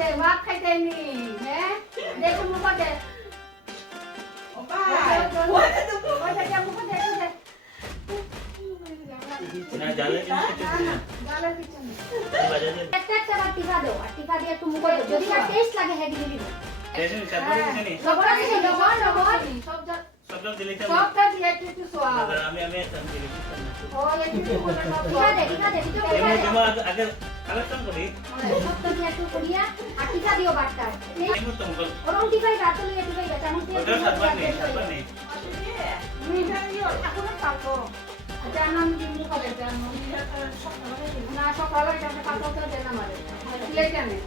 আছে ভাত খাইতেনি হ্যাঁ দেখো মুখে ও ভাই ওইটা তো মুখে দে না জালে জালে কিছু না একটা বার টিকা দাও আর টিকা দিয়ে একটু মুখে দাও যদি আর টেস্ট লাগে হেডি দিবি টেনশন চাপড়ে দিছে নি সবটা দিছে লবণ সব দিলে সবটা দিয়ে একটু সোয়া আমি একটা দিলে ও একটু টিকা দে আগে কালেকশন করি সবটা দিয়ে একটু করিয়া আর টিকা দিও বাটটা এই মত মুগল ওরম টিকাই রাতে লইয়া টিকাই চামচ দিয়ে ওটা সাতবার নেই মিঠা দিও ঠাকুরের পাকো আচ্ছা নাম কি মুখ হবে জানো না সকালে এটা পাকো তো দেনা মারে প্লেট আনে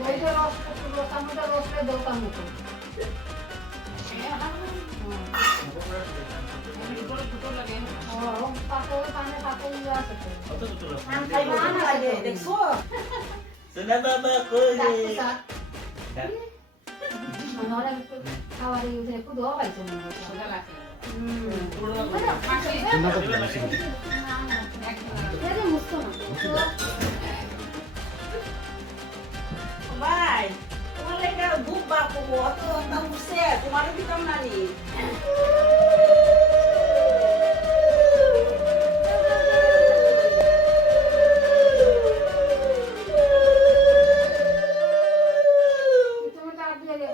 বইতে রস আমরা রসলে দোকান মতো পাকো পানে পাকো ইয়া আছে কত কত আম খাইবা না লাগে দেখছো সোনা বাবা কই মনোরা খাওয়ার ইউজে একটু দোয়া পাইছো না সোজা লাগে এটা মুস্ত না ভাই তোমার লেগে দুধ বাপু অত দাম উঠছে তোমার দিতাম না নি তুমি তার দিয়ে যাও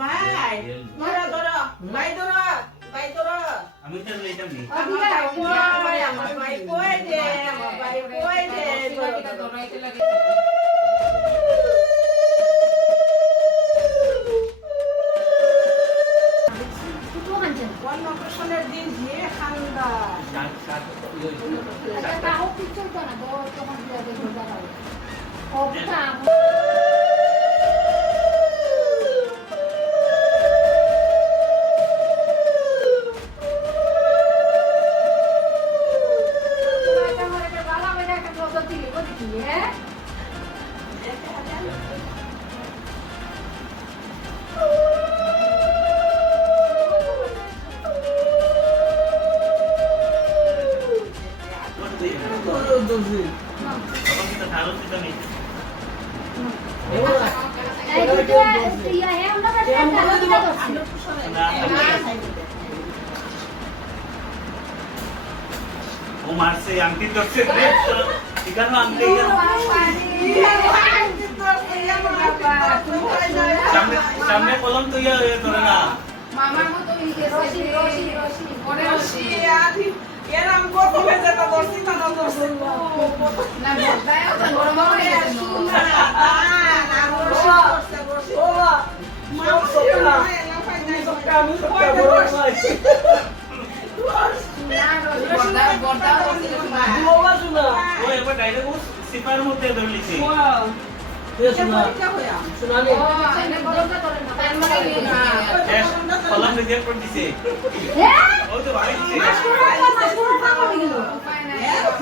ভাই ধরো ধরো ভাই ধরো ভাই ধরো আমি তো লইতাম নি আমার ভাই কই দে আমার ভাই কই দে দৌড়াইতে লাগে অন্নপ্রাশনের দিন যে ঠান্ডা সাত সাত তাও কিছু তো না তো তখন দিয়ে দেবো দাঁড়াও ওটা ও মারছে আংটি ধরছে ঠিকানো আংটি সামনে কলম তো ইয়া ধরে না মামার মতো রশি রশি রশি পরে রশি এরম কত ভেজে তো দর্শি না দর্শি না বড়দায়ও তো গরম হয়ে গেল ও এবার ডাইরেক্ট সিপার মধ্যে ধরে লিছে কলম রিজেক্ট করে দিছে ও তো ভাই দিছে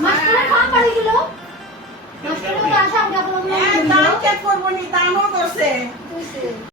মাস্টার